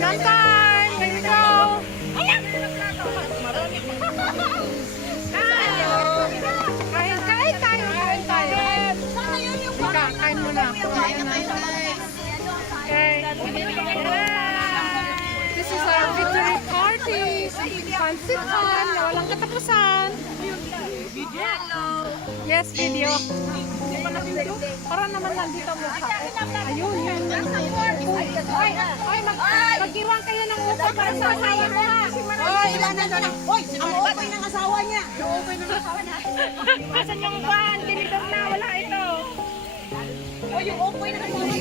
Kain on time! There we go! Kain, kain tayo, kain tayo. Kain muna. Okay. This is our victory party. Pansitan na walang katapusan. Yes, video. Para naman nandito mo sa. Ayun, yun. Ay, mag-iwan kayo ng upo para sa asawa mo. Oh, ilan na doon. Hoy, ang okay ng asawa niya. Asan yung van? Tinidor na, wala ito. O, yung okay ng asawa niya.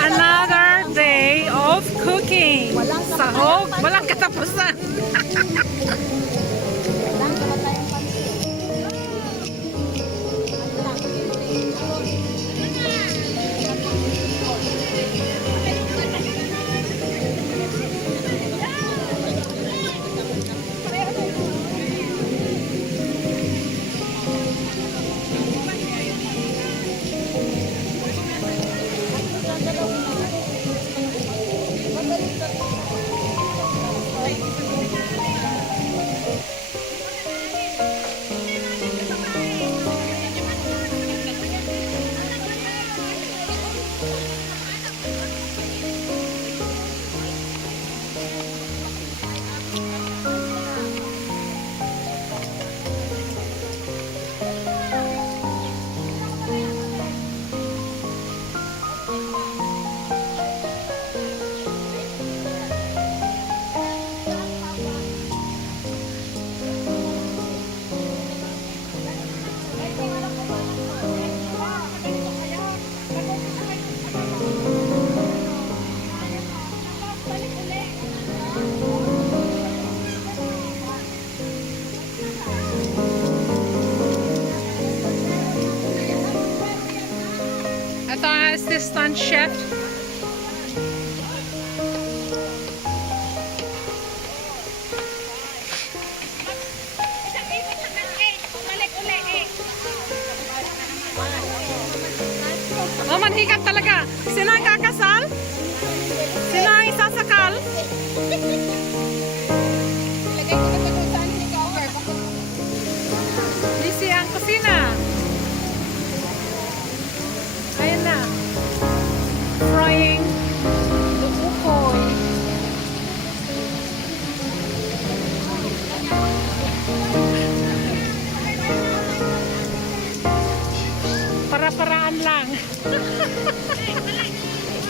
Another day of cooking. Sahog, walang katapusan. Ito ang assistant chef. Oh, manhikan talaga. Sino ang kakasal? Sino ang isasakal? Busy ang kusina. Ayan na. Frying the ukoy. Para-paraan lang.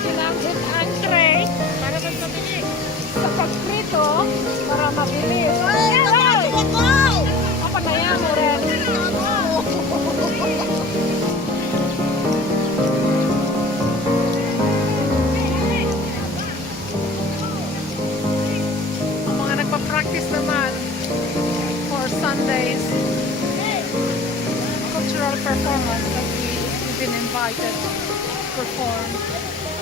Ginamit ang tray para mas mabilis. Sa pagprito, para mabilis. Apa na yan, Moren? Ang mga nagpa-practice naman for Sundays cultural performance that we've been invited to perform.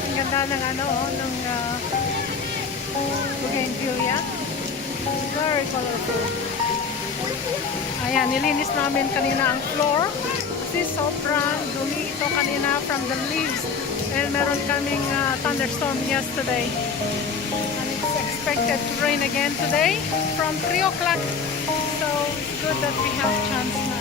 Ang ganda ng ng bougainvillea. Very colorful. Ayan, nilinis namin kanina ang floor kasi sobrang dumi ito kanina from the leaves. And meron kaming thunderstorm yesterday. And it's expected to rain again today from 3 o'clock. So it's good that we have chance na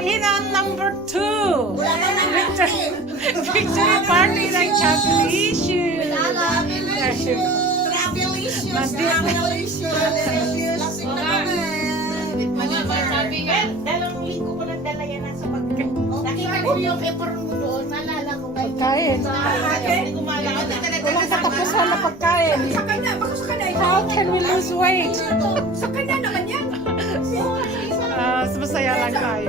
Kainan number 2. Wala ka na Victory party ng Travel Issue. Travel issues. Travel issues. Lasing na kami. Dalawang linggo ko nang dala yan sa pag... Nakita ko yung paper mo doon, naalala ko kayo. Pagkain. Hindi ko maalala. Walang katapusan na pagkain. Sa kanya, baka sa kanya. How can we lose weight? Sa kanya naman yan. Masaya lang tayo.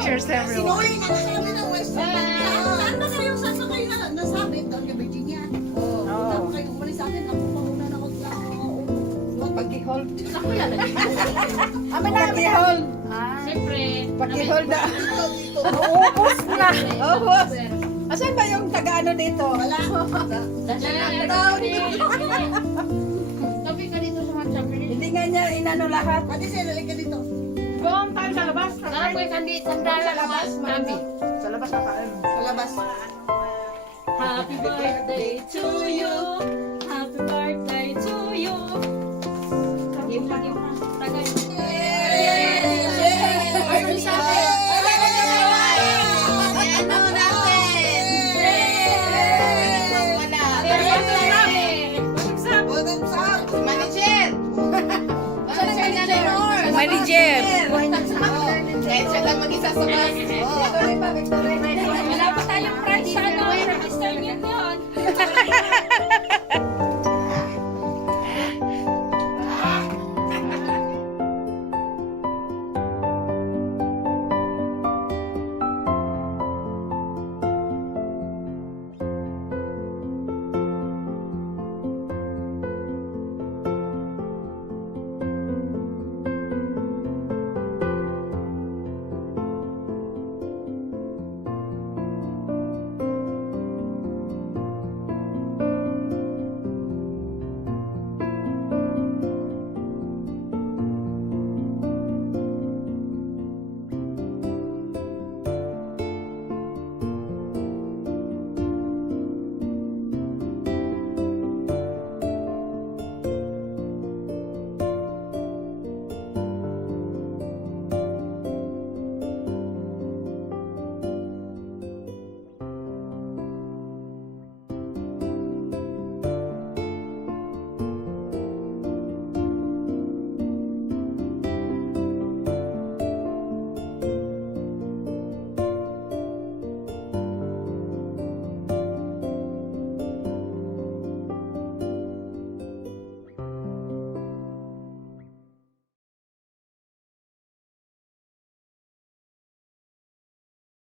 Cheers everyone. Sinuwi na kami ng West. Saan ba kayo sasakay na nasabi? Doon kay Virginia. Tapos kayo umalis sa atin. Ako mauna na ako sa Pag-hold. Amin na, pag-hold. Siyempre. Pag-hold na. Ubus na. Ubus. Asan ba yung taga-ano dito? Wala. Tabi ka dito sa mga champion. Hindi nga niya inano lahat. Pati siya, nalik ka dito. Doon tayo sa labas. Tabi ka dito sa labas. Tabi. Sa labas kakain. Sa labas. Happy birthday to you. Happy birthday to you. Game lagi mo. Tagay. Manager. Kahit siya lang mag-isa sa bus. Victory pa. Wala pa tayong prize. Sana may register yun yun.